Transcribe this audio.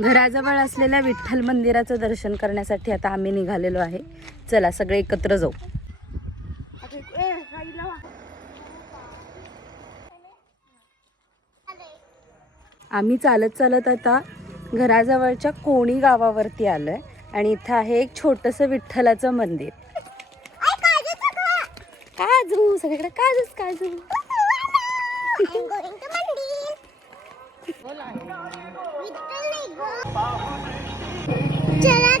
घराजवळ असलेल्या विठ्ठल मंदिराचं दर्शन करण्यासाठी आता आम्ही निघालेलो आहे. चला सगळे एकत्र जाऊ. आम्ही चालत चालत आता घराजवळच्या कोणी गावावरती आलोय आणि इथं आहे एक छोटंसं विठ्ठलाचं मंदिर. काजू सगळीकडे काजूच काजू. चला